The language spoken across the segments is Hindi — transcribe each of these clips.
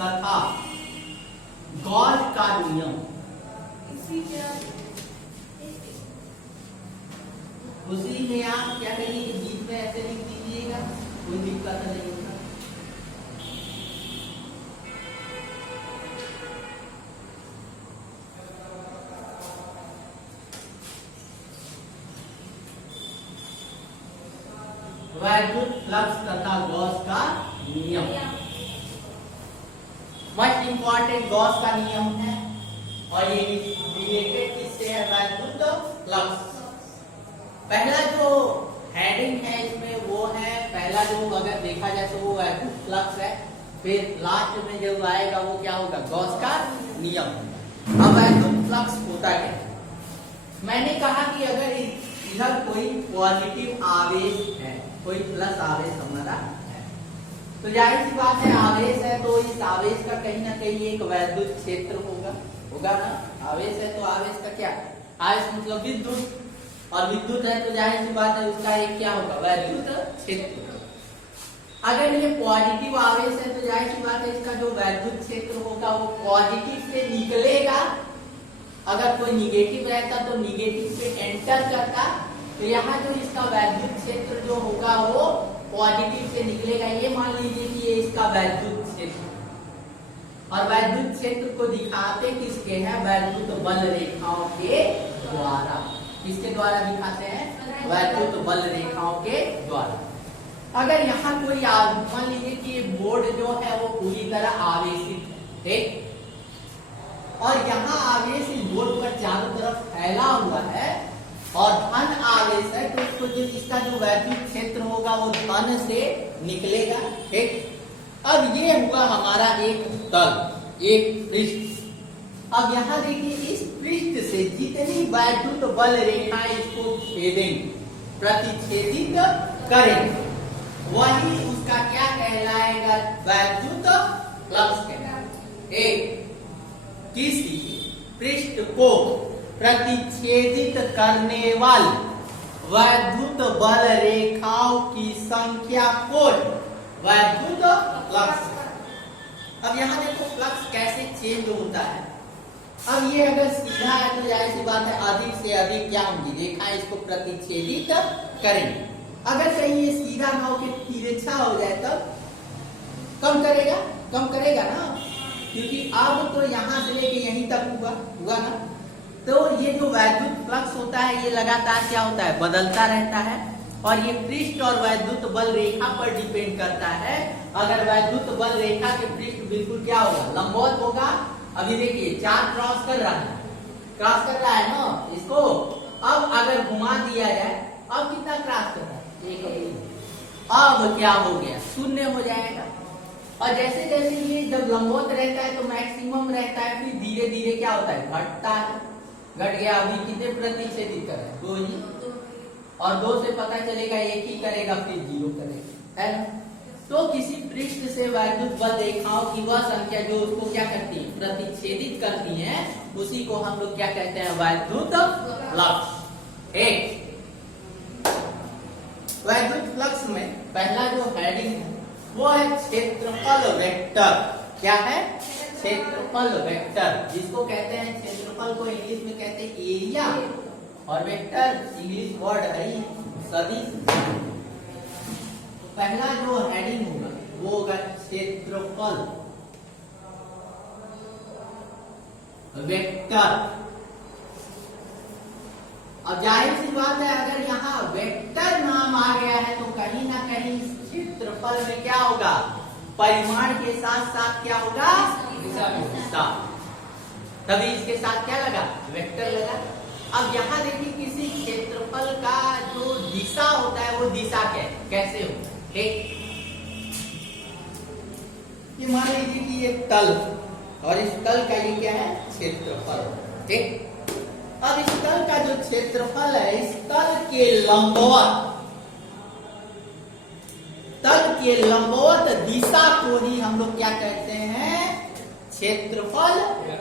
तथा गॉस का नियम। उसी में आप क्या करिए कि बीच में ऐसे लिख दीजिएगा, कोई दिक्कत नहीं होगा। वैद्युत फ्लक्स तथा गॉस का नियम, मोस्ट इंपॉर्टेंट गॉस का नियम है और ये रिलेटेड किससे है? वैद्युत फ्लक्स। पहला जो हेडिंग है इसमें वो है, पहला जो अगर देखा जाए तो वो वैद्युत फ्लक्स है, फिर लास्ट में जो आएगा वो क्या होगा? गॉस का नियम। अब वैद्युत फ्लक्स होता क्या? मैंने कहा कि अगर इधर कोई पॉजिटिव आवेश है, कोई प्लस आवेश हमारा है, तो जाहिर सी बात है आवेश है तो इस आवेश का कहीं ना कहीं एक वैद्युत क्षेत्र होगा ना। आवेश है तो आवेश का क्या? आवेश मतलब विद्युत, और विद्युत है तो जाहिर सी बात है उसका एक क्या होगा? वैद्युत क्षेत्र। अगर ये पॉजिटिव आवेश है तो जाहिर सी बात है इसका जो वैद्युत क्षेत्र होगा वो पॉजिटिव से निकलेगा। अगर कोई निगेटिव रहता तो निगेटिव से एंटर करता, तो यहाँ जो इसका वैद्युत क्षेत्र जो होगा वो पॉजिटिव से निकलेगा। ये मान लीजिए कि ये इसका वैद्युत क्षेत्र, और वैद्युत क्षेत्र को दिखाते किसके हैं? वैद्युत बल रेखाओं के द्वारा। किसके द्वारा दिखाते हैं? वैद्युत बल रेखाओं के द्वारा। अगर यहाँ कोई मान लीजिए कि ये बोर्ड जो है वो पूरी तरह आवेशित है, ठीक, और यहाँ आवेश इस बोर्ड पर चारों तरफ फैला हुआ है और धन आवेश है, तो इसको जो इसका जो वैद्युत क्षेत्र होगा वो धन से निकलेगा, ठीक। अब ये हुआ हमारा एक तल, एक पृष्ठ। अब यहाँ देखिए इस पृष्ठ से जितनी वैद्युत बल रेखाएं इसको छेदेंगे, प्रतिच्छेदित करेंगे, वही उसका क्या कहलाएगा? वैद्युत फ्लक्स कहलाएगा। एक किसी पृष्ठ को प्रतिच्छेदित करने वाली वैद्युत बल रेखाओं की संख्या को वैद्युत फ्लक्स। अब यहाँ देखो फ्लक्स कैसे चेंज होता है। अब ये अगर सीधा है तो जाहिर सी बात है अधिक से अधिक क्या होंगी? रेखाएं इसको प्रतिच्छेदित करेंगे। अगर कहीं ये सीधा ना होकर तिरछा हो जाए तब कम करेगा ना, क्योंकि अब तो यहाँ से लेके यहीं तक हुआ ना। तो ये जो वैद्युत फ्लक्स होता है ये लगातार क्या होता है? बदलता रहता है, और ये पृष्ठ और वैद्युत बल रेखा पर डिपेंड करता है। अगर वैद्युत बल रेखा के पृष्ठ बिल्कुल क्या होगा? लंबवत होगा। अभी देखिए चार्ज क्रॉस कर रहा है ना इसको। अब अगर घुमा दिया जाए, अब कितना क्रॉस कर रहा है? अब क्या हो गया? शून्य हो जाएगा। और जैसे जैसे ये जब लंबवत रहता है तो मैक्सिमम रहता है, फिर धीरे धीरे क्या होता है? घटता है। घट गया। अभी कितने प्रतिच्छेदित कर रहे हैं? 2 ही, और 2 से पता चलेगा 1 ही करेगा, फिर 0 करेगा, है ना। तो किसी पृष्ठ से वैद्युत बल रेखाओं की वह संख्या जो उसको क्या करती है? प्रतिच्छेदित करती है, उसी को हम लोग क्या कहते हैं? वैद्युत फ्लक्स। एक वैद्युत फ्लक्स में पहला जो हेडिंग है वो है क्षेत्रफल वेक्टर। क्या है? क्षेत्रफल वेक्टर, जिसको कहते हैं क्षेत्रफल को इंग्लिश में कहते हैं एरिया, और वेक्टर इंग्लिश वर्ड है सदिश। पहला जो हेडिंग होगा वो होगा क्षेत्रफल वेक्टर। अब जाहिर सी बात है अगर यहाँ वेक्टर नाम आ गया है तो कहीं ना कहीं क्षेत्रफल में क्या होगा? परिमाण के साथ साथ क्या होगा? दिशा। तभी इसके साथ क्या लगा? वेक्टर लगा। अब यहाँ देखिए किसी क्षेत्रफल का जो दिशा होता है वो दिशा कैसे होता है? ठीक, ये मान लीजिए कि ये तल, और इस तल का ये क्या है? क्षेत्रफल। ठीक, अब इस तल का जो क्षेत्रफल है, इस तल के लंबवत दिशा को ही हम लोग क्या कहते हैं? क्षेत्रफल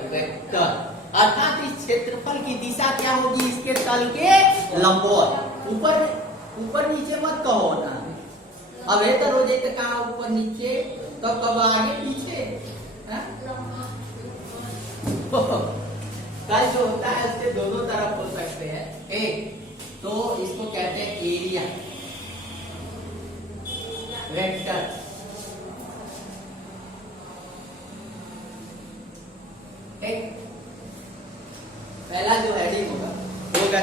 वेक्टर। अर्थात इस क्षेत्रफल की दिशा क्या होगी? इसके तल के लंबवत। ऊपर नीचे मत कहो ना, अब बेहतर हो जाए तो कहाँ ऊपर नीचे, तो कब आगे पीछे, कल जो होता है उसके दोनों तरफ हो सकते हैं। एक तो इसको कहते हैं एरिया वेक्टर, एक पहला जो हेडिंग होगा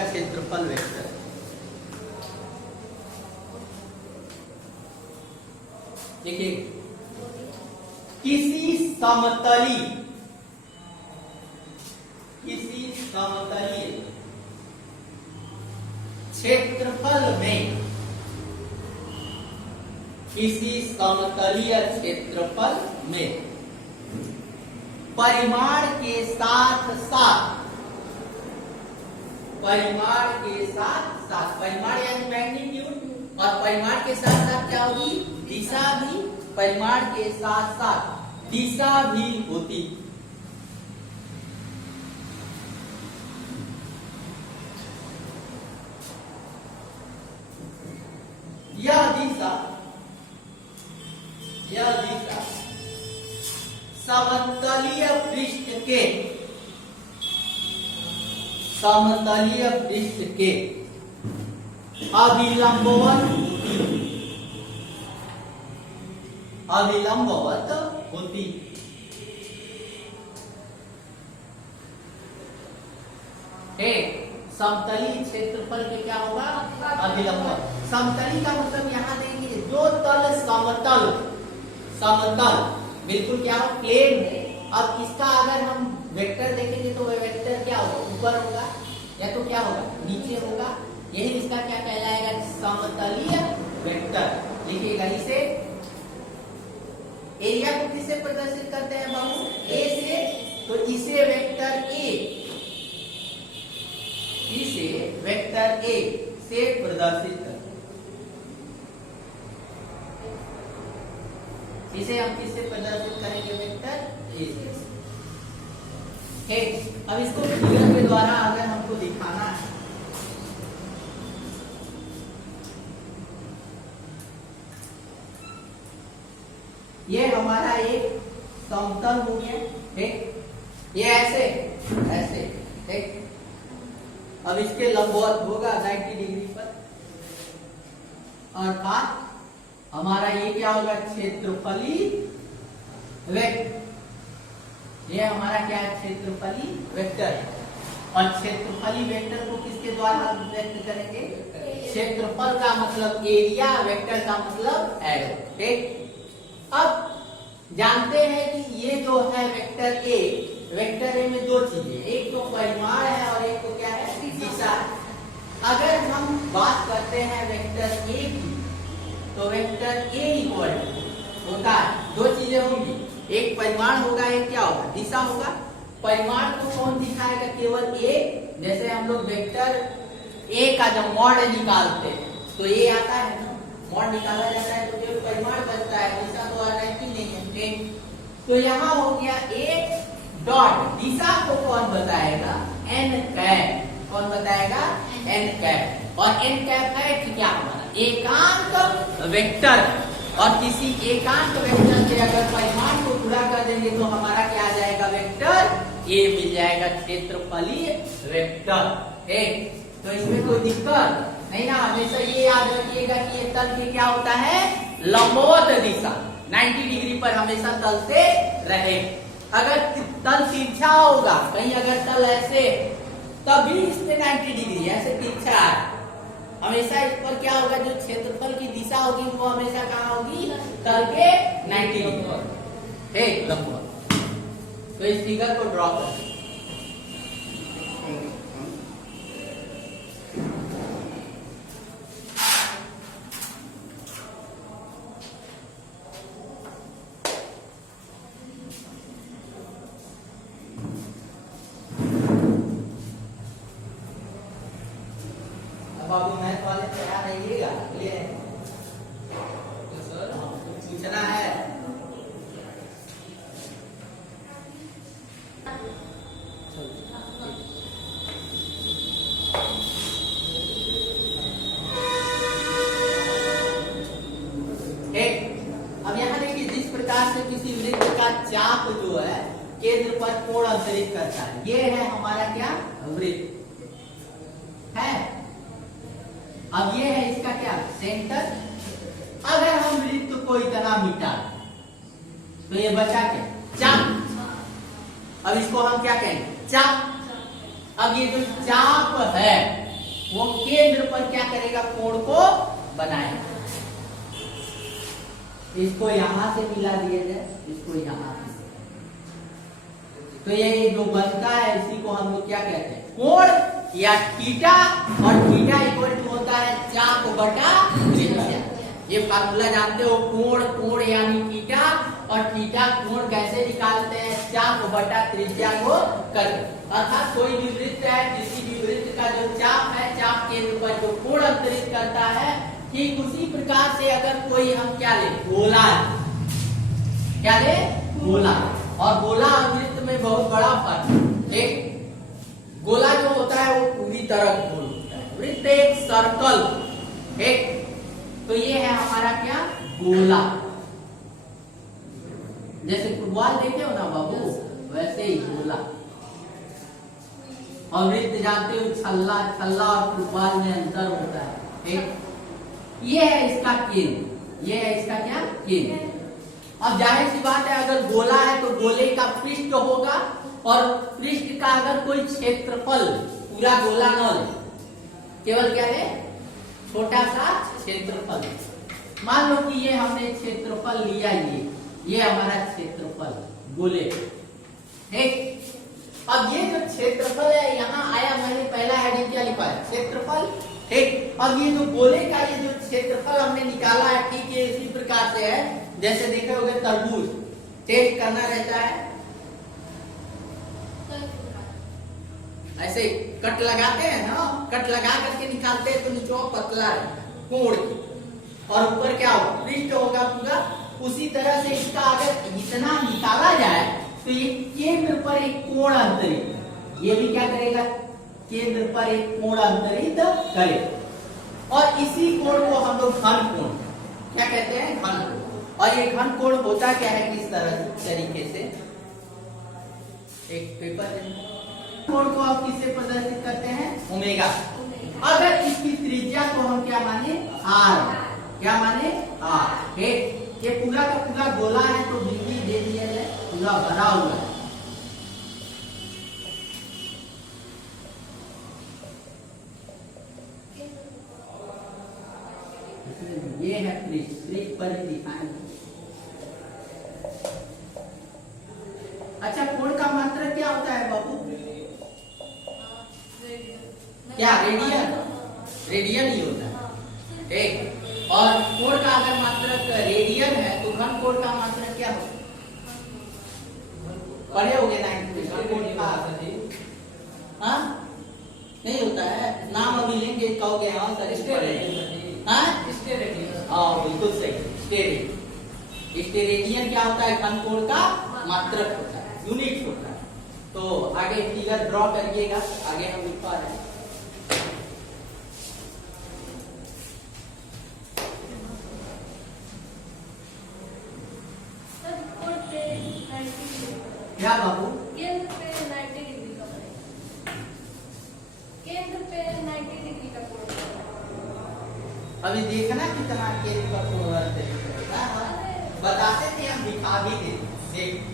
क्षेत्रफल वेक्टर। देखिए किसी समतली क्षेत्रफल में, किसी समतलीय क्षेत्रफल में परिमाण के साथ साथ, परिमाण यानी मैग्नीट्यूड, और परिमाण के साथ साथ क्या होगी, दिशा भी, परिमाण के साथ साथ दिशा भी होती। यह दिशा समतलीय पृष्ठ के अभिलंबवत होती। समतली क्षेत्रफल के क्या होगा, अभिलंबवत। समतली का मतलब यहाँ देंगे जो तल समतल बिल्कुल क्या हो, प्लेन है। अब इसका अगर हम वेक्टर देखेंगे तो वह वेक्टर क्या होगा, ऊपर होगा या तो क्या होगा, नीचे होगा। यही इसका क्या कहलाएगा, समतलीय वेक्टर। लिखिएगा इसे, एरिया को किससे प्रदर्शित करते हैं बाबू, ए से, तो इसे वेक्टर ए, इसे वेक्टर ए से प्रदर्शित करते हैं। इसे हम किससे प्रदर्शित करेंगे, वेक्टर ए से। अब इसको फिगर के द्वारा अगर हमको दिखाना है, ये हमारा एक समतल हो गया, ठीक, ये ऐसे ठीक। अब इसके लंबवत होगा 90 डिग्री पर, अर्थात हमारा ये क्या होगा, क्षेत्रफली वेक्टर। ये हमारा क्या है, क्षेत्रफली वेक्टर। और क्षेत्रफली वेक्टर को किसके द्वारा व्यक्त करेंगे, क्षेत्रफल का मतलब एरिया, वेक्टर का मतलब एरो, ठीक। अब जानते हैं कि ये जो है वेक्टर ए में दो चीजें, एक तो परिमाण है और एक तो क्या है, दिशा। अगर हम बात करते हैं वेक्टर ए की, तो वेक्टर ए इक्वल होता है, दो चीजें होंगी, एक परिमाण होगा, एक क्या होगा, दिशा होगा। परिमाण को कौन दिखाएगा, केवल ए। जैसे हम लोग वेक्टर ए का जब मॉड निकालते हैं तो ये आता है ना, मॉड निकाला जाता है तो केवल परिमाण बचता है, दिशा तो रहती नहीं है। तो यहाँ हो गया ए डॉट, दिशा को कौन बताएगा, एन कैप। कौन बताएगा, एन कैप। और एन कैप है कि क्या, हमारा एकांक वेक्टर। और किसी एकांक वेक्टर से अगर परिमाण को गुणा कर देंगे तो हमारा क्या आ जाएगा, वेक्टर ए मिल जाएगा, क्षेत्रफलीय वेक्टर। तो इसमें कोई दिक्कत नहीं ना। हमेशा ये याद रखिएगा कि ये तल के क्या होता है, लंबवत दिशा, 90 डिग्री पर हमेशा तल से रहे। अगर तल तिरछा होगा, कहीं अगर तल ऐसे, तभी इस पे 90 डिग्री, ऐसे तिरछा है, हमेशा इस पर क्या होगा, जो क्षेत्रफल की दिशा होगी वो हमेशा कहाँ होगी, तल के 90 डिग्री पर, लंबवत। तो इस फिगर को ड्रॉ करें। बाबू मैथ वाले तैयार रहिएगा, तो सर पूछना है। चाप जो है केंद्र पर कोण अंतरित करता है। ये है हमारा क्या, वृत्त है। अब ये है इसका क्या, सेंटर। अगर हम वृत्त को इतना मिटा तो ये बचा क्या, चाप। अब इसको हम क्या कहेंगे, चाप। अब ये जो चाप है वो केंद्र पर क्या करेगा, कोण को बनाएगा। इसको यहां से मिला दिया जाए, इसको यहां से, तो ये जो बनता है इसी को हम लोग क्या कहते हैं, कोण या थीटा। और थीटा इक्वल टू होता है चाप बटा त्रिज्या। ये फार्मूला जानते हो, कोण कोण यानी थीटा, और थीटा कोण कैसे निकालते हैं, चाप बटा त्रिज्या को करके। अर्थात कोई भी वृत्त है, किसी भी वृत्त का जो चाप है, चाप केंद्र पर जो कोण अंतरित करता है, ठीक उसी प्रकार से अगर कोई हम क्या ले, गोला है, क्या ले, गोला। और गोला और वृत्त में बहुत बड़ा फर्क है। एक गोला जो होता है वो पूरी तरह गोल होता है, वृत्त एक सर्कल एक। तो ये है हमारा क्या, गोला। जैसे फुटबॉल देखे हो ना बाबू, वैसे ही गोला। और वृत्त जानते हो, छल्ला, छल्ला और फुटबॉल में अंतर होता है। एक ये है इसका केंद्र, ये है इसका क्या, केंद्र। अब जाहिर सी बात है, अगर गोला है तो गोले का पृष्ठ होगा, और पृष्ठ का अगर कोई क्षेत्रफल, पूरा गोला न ले, केवल क्या ले, छोटा सा क्षेत्रफल। मान लो कि ये हमने क्षेत्रफल लिया, ये हमारा क्षेत्रफल गोले, ठीक। अब ये जो क्षेत्रफल है, यहाँ आया, मैंने पहला हेडिंग क्या लिखा है, क्षेत्रफल, ठीक। अब ये जो गोले का ये जो क्षेत्रफल हमने निकाला है, ठीक है, इसी प्रकार से है जैसे देखे होंगे तरबूज टेस्ट करना रहता है, ऐसे कट लगाते हैं ना, कट लगा करके निकालते हैं तो नीचे पतला है कोण की, और ऊपर क्या होगा, पृष्ठ होगा पूरा। उसी तरह से इसका अगर इतना निकाला जाए तो ये केंद्र पर एक कोण अंतरित, ये भी क्या करेगा, केंद्र पर एक कोण अंतरित करेगा। और इसी कोण को हम लोग घन कोण क्या कहते हैं, घन कोण। और ये घन कोण होता क्या है, किस तरीके से, एक पेपर कोण को आप किससे प्रदर्शित करते हैं, ओमेगा। अगर इसकी त्रिज्या को हम क्या माने, आर, क्या माने, आर। ये पूरा का पूरा गोला है तो बिंदी दे दिया जाए, पूरा भरा हुआ है। ये है पृष्ठ पर दिखाएं। अच्छा, कोण का मात्रक क्या होता है बाबू, क्या, रेडियन, रेडियन ही होता है, ठीक। और कोण का अगर मात्रक रेडियन है तो घन कोण का मात्रक क्या होता है, पढ़े होगे 9th में, कोण का, हाँ नहीं होता है, नाम अभी लेंगे, कहोगे हाँ सर, हाँ बिल्कुल सही, स्टेरेडियन क्या होता है, घन कोण का मात्रक होता है, यूनिट होता है। तो आगे फिगर ड्रॉ करिएगा, आगे हम लिख पा रहे हैं। क्या बाबू, केंद्र पे 90 डिग्री का पड़ेगा, केंद्र पे 90 डिग्री का कोण। अभी देखना कितना केंद्र का कोण है, बताते थे हम, दिखा भी थे, देख।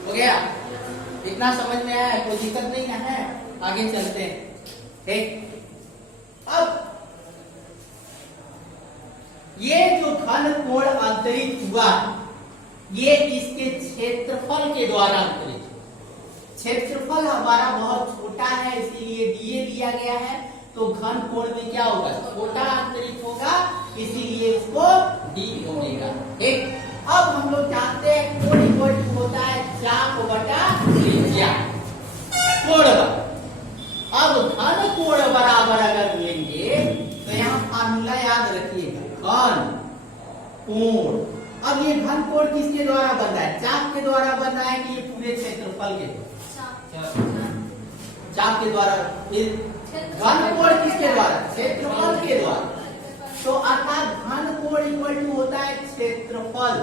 हो गया, इतना समझ में आया, कोई दिक्कत नहीं है, आगे चलते हैं, ठीक। अब ये जो घन कोण अंतरित हुआ, ये इसके क्षेत्रफल के द्वारा अंतरित। क्षेत्रफल हमारा बहुत छोटा है, इसीलिए डीए दिया गया है, तो घन कोण में क्या होगा, छोटा अंतरित होगा, इसीलिए इसको डी ओमेगा, ठीक। अब हम लोग जानते हैं कोण इक्वल टू होता है चाप बटा त्रिज्या, कोण। अब घन कोण कोण। अब ये घन कोण किसके द्वारा बन रहा है? चाप के द्वारा बन रहा है कि ये पूरे क्षेत्रफल के द्वारा? चाप के द्वारा। फिर घन कोण किसके द्वारा? क्षेत्रफल के द्वारा। तो अर्थात घन कोण इक्वल टू होता है क्षेत्रफल।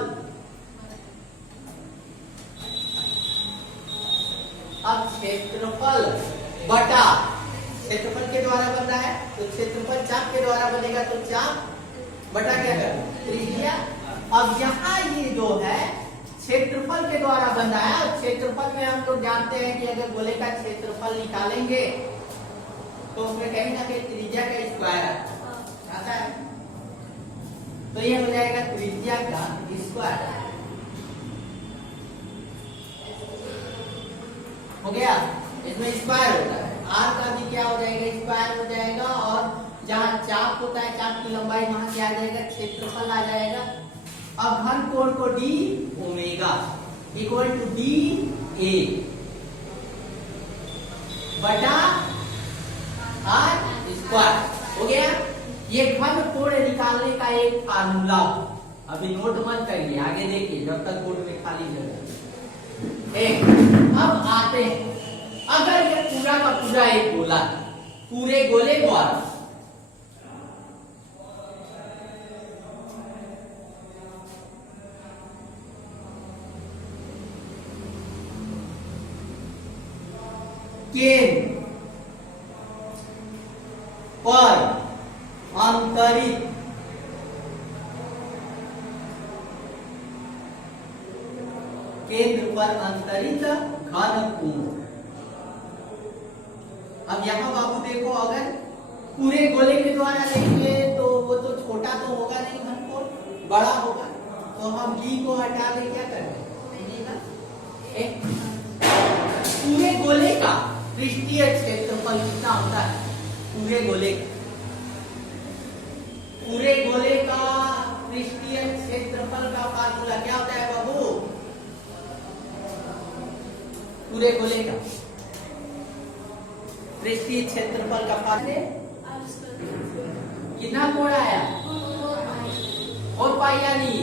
अब क्षेत्रफल बटा क्षेत्रफल के द्वारा बन रहा है तो क्षेत्रफल चाप के द्वारा बनेगा, तो चाप बटा क्या कर त्रिज्या। अब यहाँ ये जो है क्षेत्रफल के द्वारा बन रहा है, और क्षेत्रफल में हम लोग जानते हैं कि अगर गोले का क्षेत्रफल निकालेंगे तो उसमें कहीं ना कहीं त्रिज्या का स्क्वायर आता है, तो ये हो जाएगा त्रिज्या का स्क्वायर। हो गया, इसमें स्क्वायर होता है, आर का भी क्या हो जाएगा? स्क्वायर हो जाएगा। और जहाँ चाप होता है, चाप की लंबाई वहां से आ जाएगा, क्षेत्रफल आ जाएगा। अब घन कोण को d omega equal to d A बटा आर स्क्वायर। हो गया, ये घन कोण निकालने का एक फार्मूला। अभी नोट मत करिए, आगे देखिए जब तक बोर्ड में खाली जगह। अब आते हैं, अगर ये पूरा का पूरा एक गोला, पूरे गोले द्वारा केंद्र पर अंतरित घन कोण। अब यहाँ बाबू देखो, अगर पूरे गोले के द्वारा लेंगे तो वो तो छोटा तो होगा नहीं, घन कोण बड़ा होगा, तो हम डी को हटा के क्या करेंगे? पूरे गोले का पृष्ठीय क्षेत्रफल कितना होता है? पूरे गोले का पृष्ठीय क्षेत्रफल का फार्मूला क्या होता है बाबू? पूरे गोले का पृष्ठीय क्षेत्रफल का फार्मूला कितना कोण आया? और पाया नहीं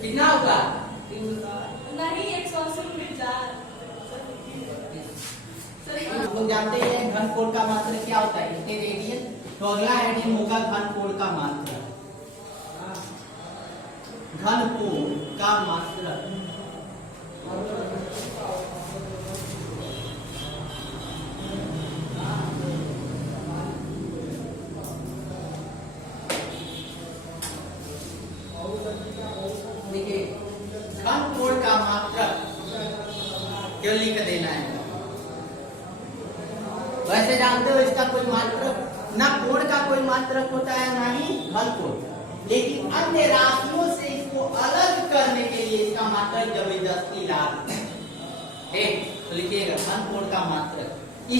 कितना होगा? हम लोग जानते हैं घन कोण का मात्रक क्या होता है? इसके रेडियन। तो अगला हेडिंग होगा घन कोण का मात्रक। घन कोण का मात्रक देखिए, घन कोण का मात्रक क्यों लिख देना है? वैसे जानते हो इसका कोई मात्रक, ना कोण का कोई मात्रक होता है ना ही घन कोण, लेकिन अन्य राशियों से इसको अलग करने के लिए इसका मात्रक जबरदस्ती ला है। तो लिखिएगा घन कोण का मात्रक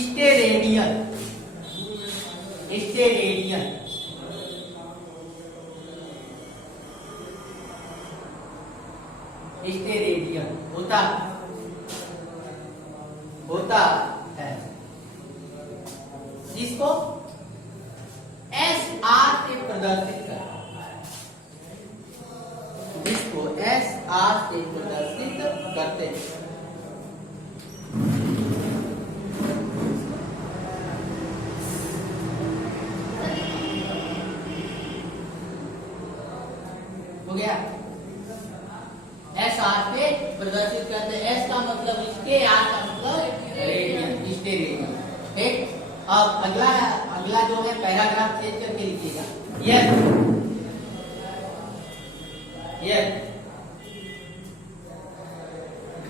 स्टेरेडियन। स्टेरेडियन होता है, जिसको एस आर से प्रदर्शित करते हैं। हो गया, एस आर पे प्रदर्शित करते हैं। एस का मतलब इसके, आर का मतलब रेडियन, स्टेरेडियन। ठीक, अब अगला जो है पैराग्राफ चेंज करके लिखिएगा।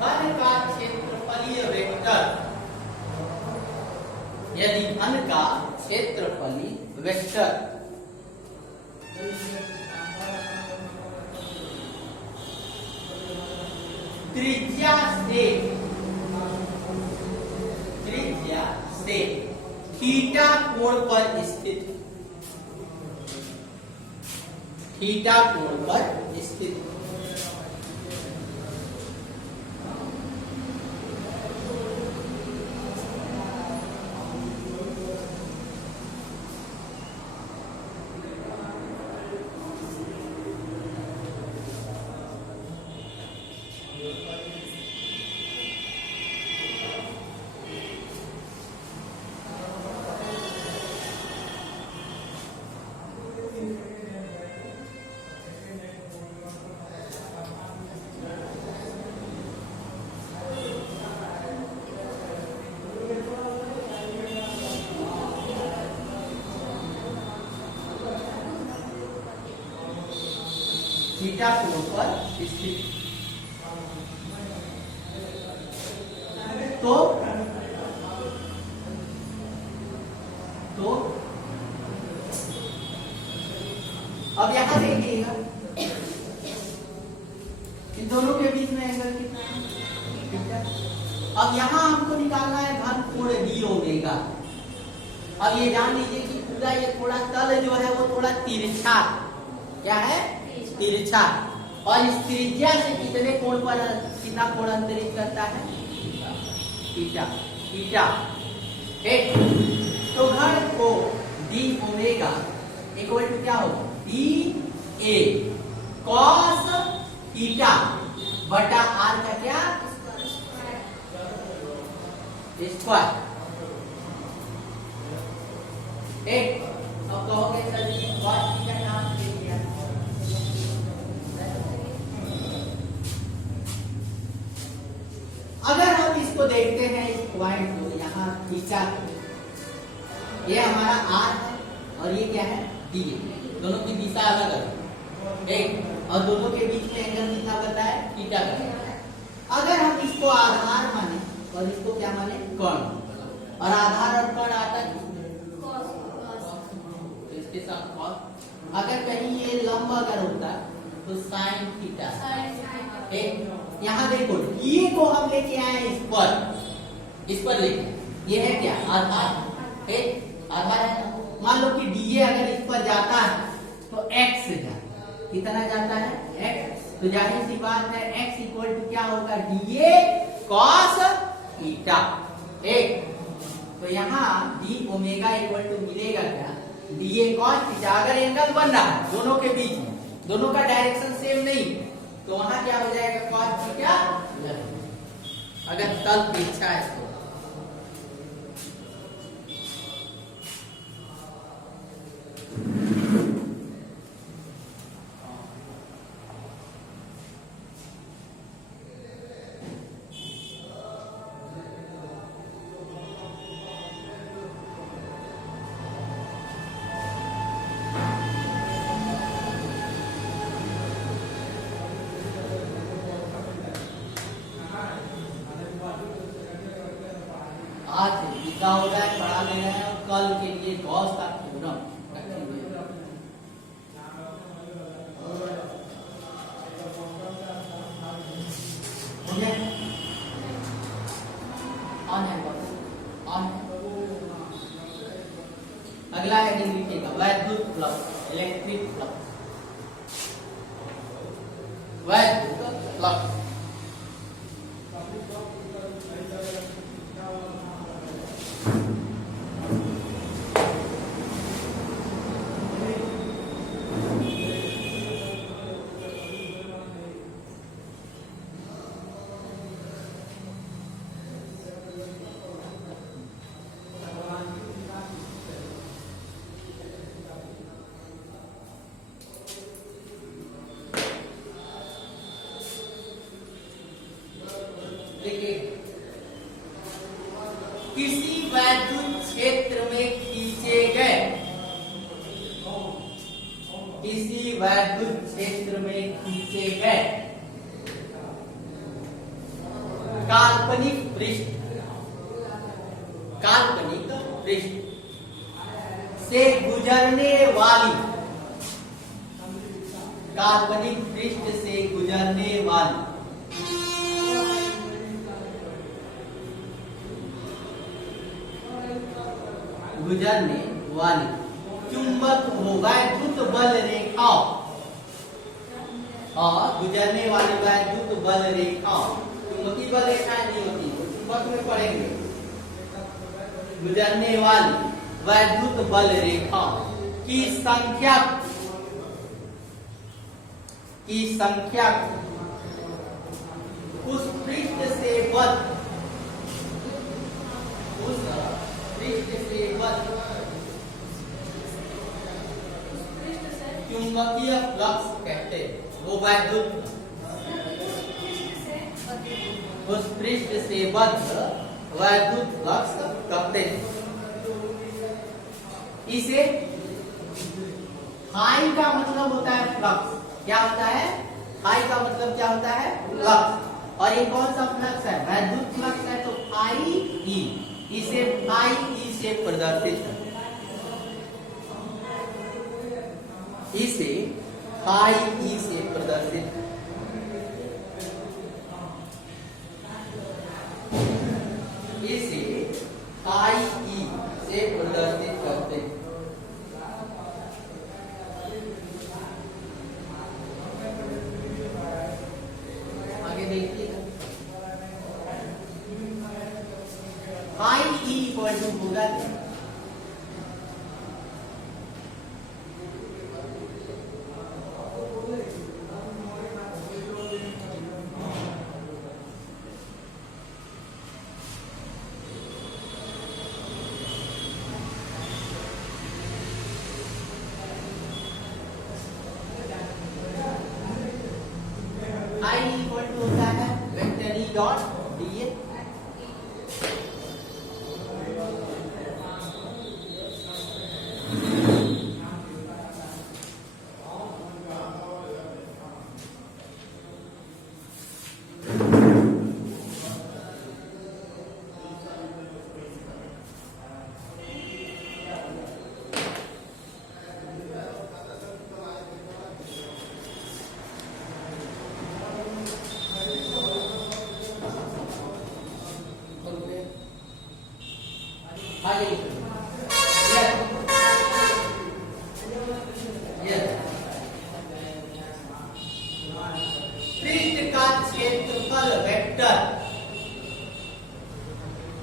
घन का क्षेत्रफलीय वेक्टर, यदि घन का क्षेत्रफलीय वेक्टर त्रिज्या से थीटा कोण पर स्थित थीटा कोण पर स्थित। तो अब यहां देखिएगा इन दोनों के बीच में एंगल कितना है, थीटा। अब यहां हमको निकालना है घन कोण डी ओमेगा। अब ये जान लीजिए कि पूरा ये थोड़ा तल जो है वो थोड़ा तिरछा, क्या है, तिरछा, और इस त्रिज्या से कितने कोण पर कितना कोण अंतरित करता है, थीटा, थीटा। एक तो घन कोण डी ओमेगा इक्वल टू क्या होगा, डी ए कॉस थीटा बटा आर का क्या, स्क्वायर। एक अब कहोगे सर जी कॉस थीटा नाम दे दिया, अगर हम इसको देखते हैं इस पॉइंट को, यहाँ थीटा, ये हमारा आर है और ये क्या है, डी। दोनों की दिशा अलग अलग, एक, और दोनों के बीच में एंगल कितना बनता है, थीटा का। अगर हम इसको आधार माने और इसको क्या माने, कोण, और आधार और कोण आता है तो इसके साथ कॉस। अगर कहीं ये लंब अगर होता तो साइन थीटा। एक यहाँ देखो ये को हम लेके आए इस पर लेके, ये है क्या, आधार, एक आधार है। मान लो कि डीए अगर इस पर जाता है तो एक्स जाता है, कितना जाता है, एक्स। तो जाहिर सी बात है एक्स इक्वल टू क्या होगा, डीए कॉस थीटा। एक तो यहाँ डी ओमेगा इक्वल टू मिलेगा क्या, डीए कॉस थीटा। अगर एंगल बन रहा है दोनों के बीच में, दोनों का डायरेक्शन सेम नहीं, तो वहां क्या हो जाएगा, कॉस थीटा, अगर तल तिरछा है तो। आज लिखा हो रहा है, पढ़ा ले रहे हैं, और कल के लिए गॉस का थ्योरम अगला हेडिंग लिखिएगा, वैद्युत फ्लक्स, इलेक्ट्रिक फ्लक्स, वैद्युत फ्लक्स। किसी वैद्युत क्षेत्र में खींचे गए, किसी वैद्युत क्षेत्र में खींचे गए काल्पनिक पृष्ठ, काल्पनिक पृष्ठ से गुजरने वाली, काल्पनिक पृष्ठ से गुजरने वाली चुंबक हो वैद्युत बल रेखा, और गुजरने वाली वैद्युत बल रेखा, चुंबकीय बल रेखाएं नहीं होती, चुंबक में पढ़ेंगे, गुजरने वाली वैद्युत बल रेखा की संख्या उस पृष्ठ से बद्ध, उस पृष्ठ से बद्ध चुंबकीय फ्लक्स कहते हैं, वो वैद्युत, उस पृष्ठ से बद्ध वैद्युत फ्लक्स कहते हैं। इसे फाई का मतलब होता है फ्लक्स, क्या होता है? फाई का मतलब क्या होता है? फ्लक्स। और ये कौन सा फ्लक्स है? वैद्युत फ्लक्स है, तो फाई ई, इसे फाई ई से प्रदर्शित है, इसे फाई ई से प्रदर्शित है। इसे फाई ई से प्रदर्शित करते हैं। आगे देखिए, फाई ई इक्वल टू होगा क्या? आई इक्वल टू होता है vector E dot D A. आगे पृष्ठ का क्षेत्रफल वेक्टर,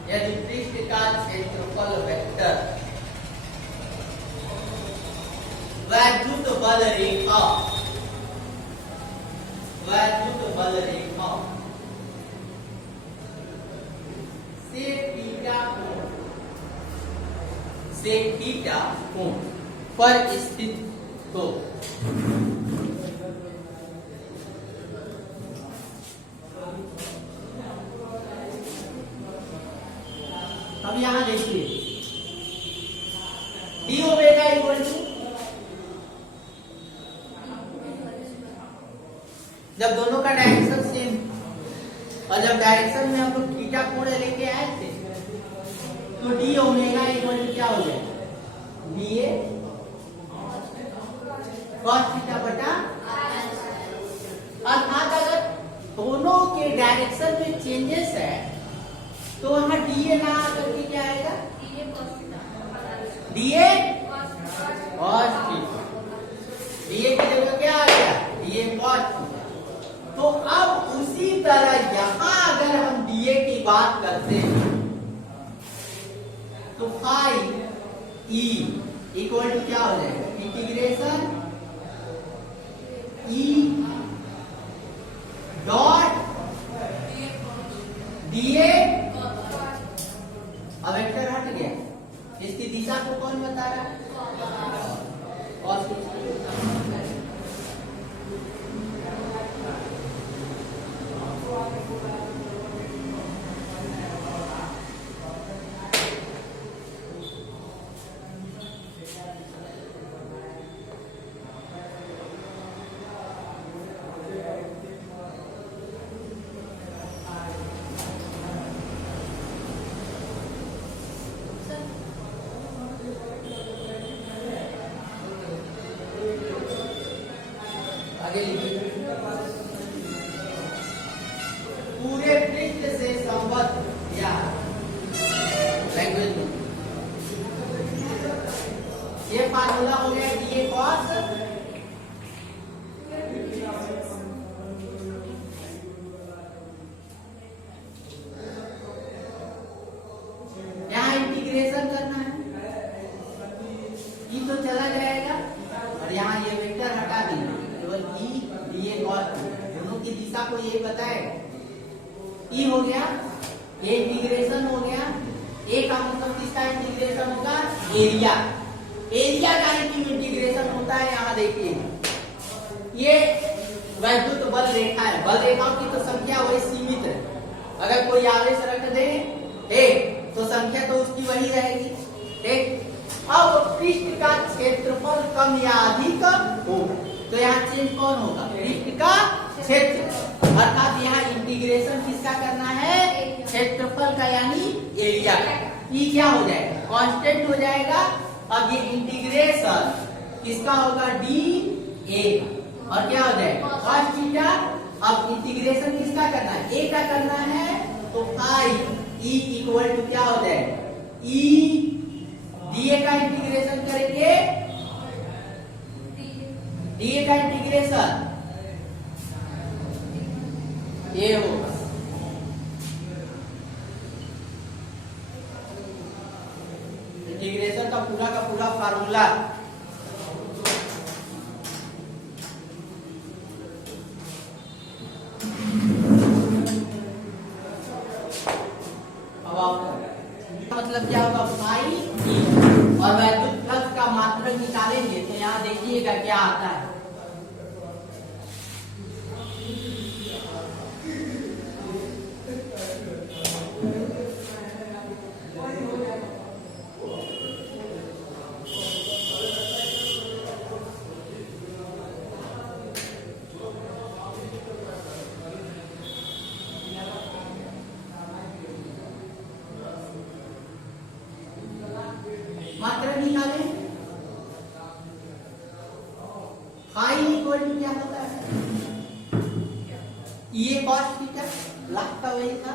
यदि पृष्ठ का क्षेत्रफल वेक्टर वैद्युत बल रेखा, वैद्युत बल रेखा से थीटा कोण पर स्थित हो, अब यहां देखिए डी ओमेगा इक्वल टू, जब दोनों का डायरेक्शन सेम, और जब डायरेक्शन में हम लोग थीटा कोण लेके आए थे, तो डी ओमेगा इक्वल टू क्या हो गया? डी ए कॉस थीटा बटा, अर्थात अगर दोनों के डायरेक्शन में चेंजेस है तो वहां डी ए ना आकर के क्या आएगा? D A cos theta, D A की जगह क्या आ गया? D A cos theta. तो अब उसी तरह यहां अगर हम डी ए की बात करते हैं तो फाई ई इक्वल टू क्या हो जाएगा? इंटीग्रेशन ई डॉट डीए, अब वेक्टर हट गया, इसकी दिशा को कौन बता रहा है? और आगे लिखिए, पूरे पृष्ठ से संबद्ध या लैंग्वेज में ये फार्मूला हो गया डी ए कॉस, यहाँ इंटीग्रेशन करना है, ई तो चला जाएगा और यहाँ ये वेक्टर हटा देना, ई डी ए कॉस, दोनों की दिशा को ये बताएगा। ई हो गया, ये इंटीग्रेशन हो गया, ए का मतलब किसका इंटीग्रेशन होगा? एरिया, एरिया का इंटीग्रेशन होता है। यहाँ देखिए ये वैद्युत बल रेखा है, बल रेखाओं की तो संख्या वही सीमित है, अगर कोई आवेश रख दे एक तो संख्या तो उसकी वही रहेगी, ठीक। अब पृष्ठ का क्षेत्रफल कम या अधिक हो, तो तो यहाँ चेंज कौन होगा? पृष्ठ का क्षेत्र। अर्थात यहाँ इंटीग्रेशन किसका करना है? क्षेत्रफल का, यानी एरिया का। ई क्या हो जाएगा? कांस्टेंट हो जाएगा। अब ये इंटीग्रेशन किसका होगा? डी ए का। और क्या हो जाएगा? cos theta. अब इंटीग्रेशन किसका करना है? ए का करना है। तो फाइव ई इक्वल टू क्या हो जाएगा? ई डीए का इंटीग्रेशन करेंगे, डीए का इंटीग्रेशन ये होगा। इंटीग्रेशन का पूरा फार्मूला अब आप मतलब क्या होगा? Phi E. और वैद्युत फ्लक्स का मात्रक निकालेंगे तो यहाँ देखिएगा क्या आता है। मात्रक निकाले। फाई इक्वल टू क्या होता है? ये cos थीटा, लगता वही था।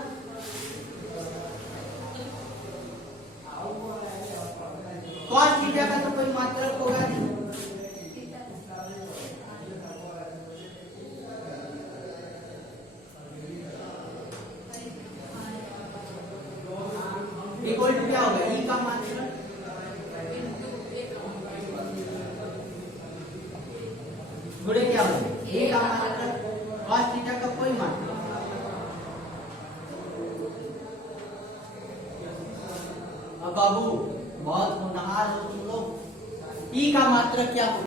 cos थीटा का तो कोई मात्रक होगा नहीं। इक्वल टू क्या होगा? ई का मात्रक गुणे क्या होगा? ए का मात्रक। cos थीटा का कोई मात्रक। अब बाबू बहुत होनहार हो तुम लोग। ई का मात्रक क्या होगा?